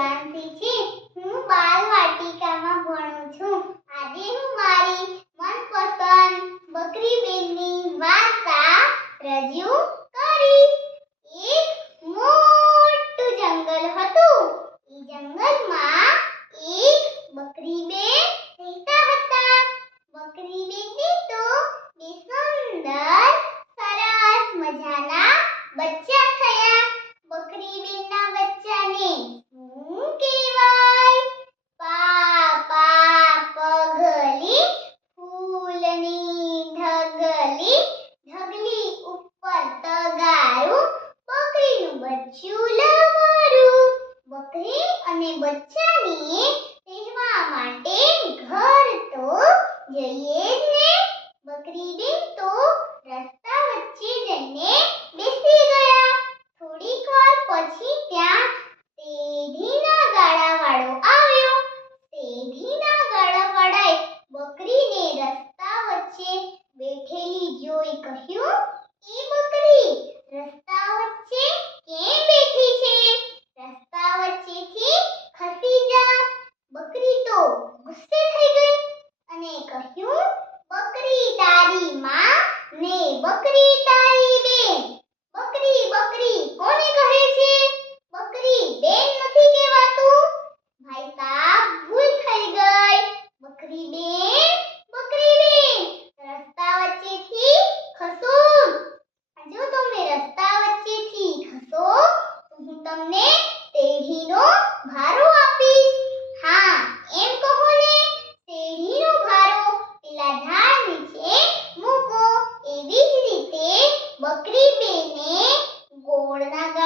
દેવાંશી છે હું બાલવાટિકામાં ભણું છું. આજે હું મારી મનપસંદ બકરી બેનની વાર્તા રજૂ કરીશ. એક મોટું જંગલ હતું. એ જંગલમાં એક બકરી બેન રહેતા હતા. બકરી બેનને તો બે સુંદર, સરસ મજાના બચ્ચા અને કહ્યું બકરી તારી માં ને બકરી તારી બેન. recordando.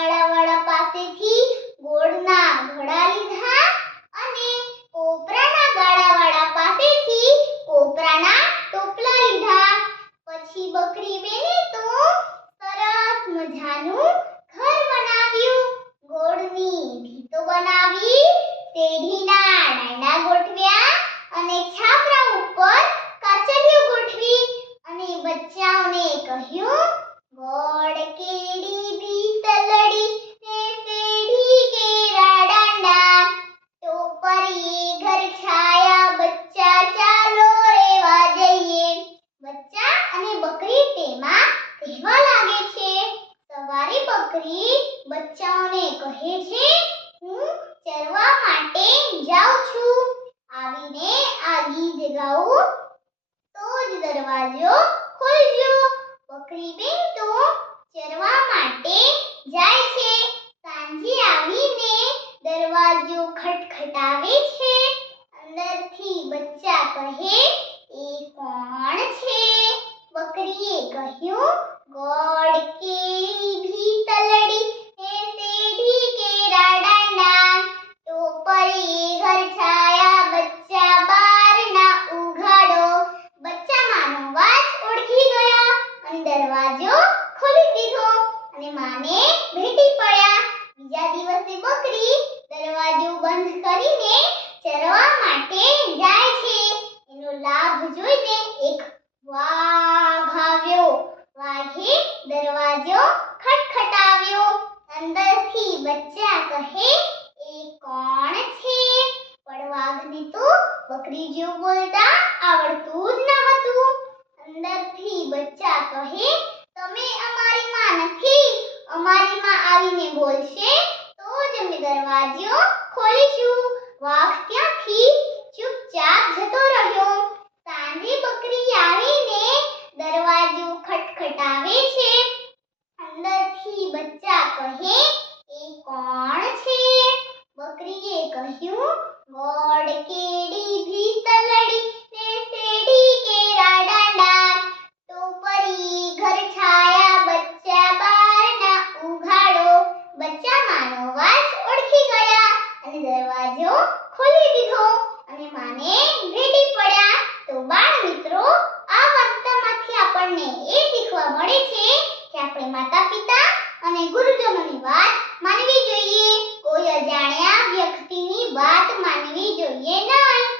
બચ્ચાઓને કહે છે, હું ચરવા માટે જાઉં છું. આવીને આ ગીત ગાઉં તો જ દરવાજો ખોલજો. બકરી બેન તો ચરવા માટે જાય છે. સાંજે આવીને દરવાજો ખટખટાવે છે. અંદરથી બચ્ચા કહે એ કોણ છે બકરીએ કહ્યું ગોળ કેરી ભીતલડી હે શેઢી કેરા ડાંડા ટોપરીએ ઘર છાયા બચ્ચા બારના ઉઘાડો બચ્ચા માનો વાસ ઓળખી ગયા અને દરવાજો ખોલી દીધો અને માને ભેટી પડ્યા બીજા દિવસે બકરી દરવાજો બંધ કરીને ચરવા માટે જાય છે એનો લાભ જોઈને એક વાઘ આવ્યો વાઘે દરવાજો ખટખટાવ્યો અંદરથી બચ્ચા કહે એ કોણ છે પણ વાઘને તો બકરી જેવું બોલતા આવડતું જ ન હતું. અંદરથી બચ્ચા કહે, તમે અમારી માં નથી. અમારી માં આવીને બોલશે તો જ અમે દરવાજો ખોલીશું. વાઘ ત્યાંથી ચૂપચાપ જતો રહ્યો. સાંજે બકરી આવીને દરવાજો ખટખટાવે છે. અંદરથી બચ્ચા કહે, એ કોણ છે? બકરીએ કહ્યું ખોલી દીધો. અને માને રેડી પડ્યા. તો બાળ મિત્રો, આ વાર્તામાંથી આપણને એ શીખવા મળે છે કે આપણે માતા પિતા અને ગુરુજનોની વાત માનવી જોઈએ. કોઈ અજાણ્યા વ્યક્તિની વાત માનવી જોઈએ નહીં.